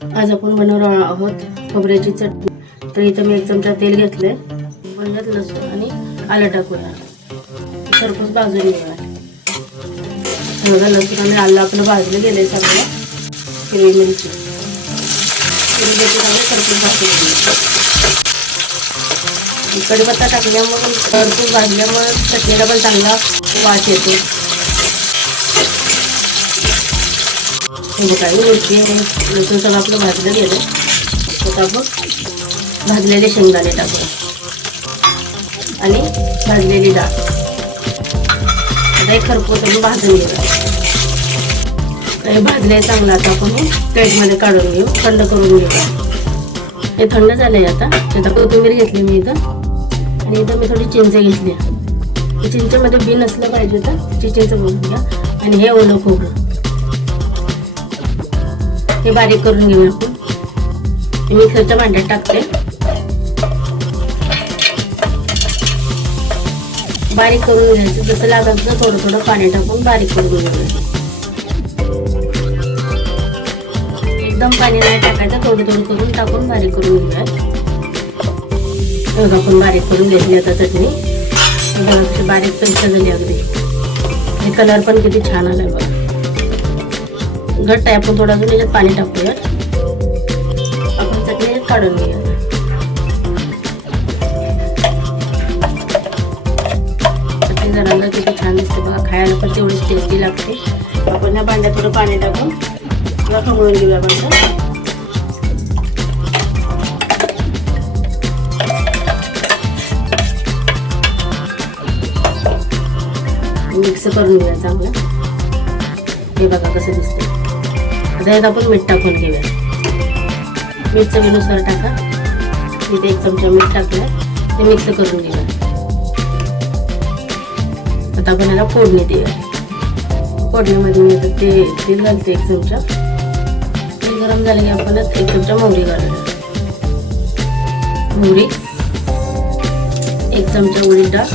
आज आपण बनवणार आहोत खोबऱ्याची चटणी. तर इथं मी एक चमचा तेल घेतले यात लसूण आणि आलं टाकूया सरपूस भाजून घेऊया. हे लसूण आणि आलं आपलं भाजलं गेलंय सगळं. हिरवी मिरची. हिरवी मिरची टाकून सरपूस भाजून घ्यायची. कढीपत्ता टाकल्यामुळे खरपूस भाजल्यामुळे चटणीला पण चांगला वास येतो. हे बघा मिरची लसूण सगळं आपलं भाजलं गेलं. तर आपण भाजलेले शेंगदाणे टाकू आणि भाजलेली डाळ. आता एक खरपूस आपण भाजून घेऊ हे भाजले चांगलं आता आपण हे प्लेटमध्ये काढून घेऊ थंड करून घेऊ. हे थंड झालंय आता. आता कोथिंबीर घेतली मी इथं. आणि इथं मी थोडी चिंच घेतली. चिंचेमध्ये बी असलं पाहिजे तर चिंच बघून घ्या. आणि हे ओलं खोबरं. हे बारीक करून घेऊया आपण. मिक्सरच्या भांड्यात टाकते. बारीक करून घ्यायचं. जसं लागत थोडं थोडं पाणी टाकून बारीक करून घ्यायचं एकदम पाणी नाही टाकायचं थोडं थोडं करून टाकून बारीक करून घेऊया हे बघा आपण बारीक करून घेतली आता चटणी. बघा बारीक पेस्ट झाली अगदी. हे कलर पण किती छान आलाय बघा. घट्ट आहे आपण थोडं अजून याच्यात पाणी टाकूया आपण चटणी काढून घेऊया. चटणी जरा किती छान दिसते बघा. खायला पण तेवढीच टेस्टी लागते. आपण या भांड्यात थोडं पाणी टाकून तुला खमळून घेऊया भांडं. मिक्स करून घेऊया चांगलं. हे बघा कसं दिसतं आता आपण मीठ टाकून घेऊया. मीठ चवीनुसार टाका. इथे एक चमचा मीठ टाकलं ते मिक्स करून घेऊया. आता आपण याला फोडणी देऊया. फोडणीमध्ये मी ते तेल घालते एक चमचा. तेल गरम झालं की आपण एक चमचा मोहरी घालूया. मोहरी. एक चमचा उडीद डाळ.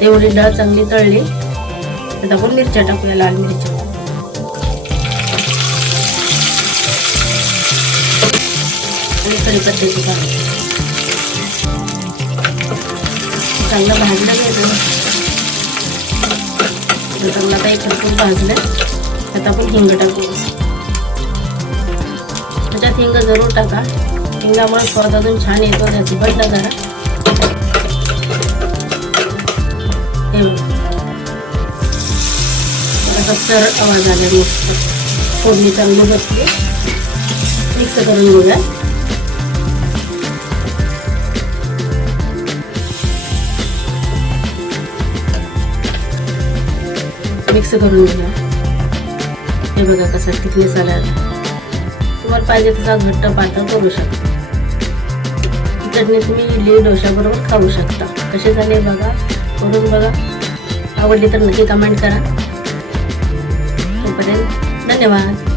ते उडीद डाळ चांगली तळली. आता आपण मिरच्या टाकूया लाल मिरच्या. आणि पद्धती पानं चांगलं भाजलं घ्यायचं तर चांगलं आता एक खरपूस भाजलं त्यात आपण हिंग टाकू त्याच्यात हिंग जरूर टाका. हिंगामुळे स्वाद अजून छान येतो त्याची बदला जरा हे बघा. आवाज आला मस्त. फोडणी चांगली बसली मिक्स करून घेऊया. मिक्स करून घेऊया. हे बघा कसा थिकनेस आला तुम्हाला पाहिजे तसा घट्ट पातळ करू शकता. ही चटणी तुम्ही इडली डोशाबरोबर खाऊ शकता. कसे झाले बघा. करून बघा. आवडली तर नक्की कमेंट करा. तोपर्यंत धन्यवाद.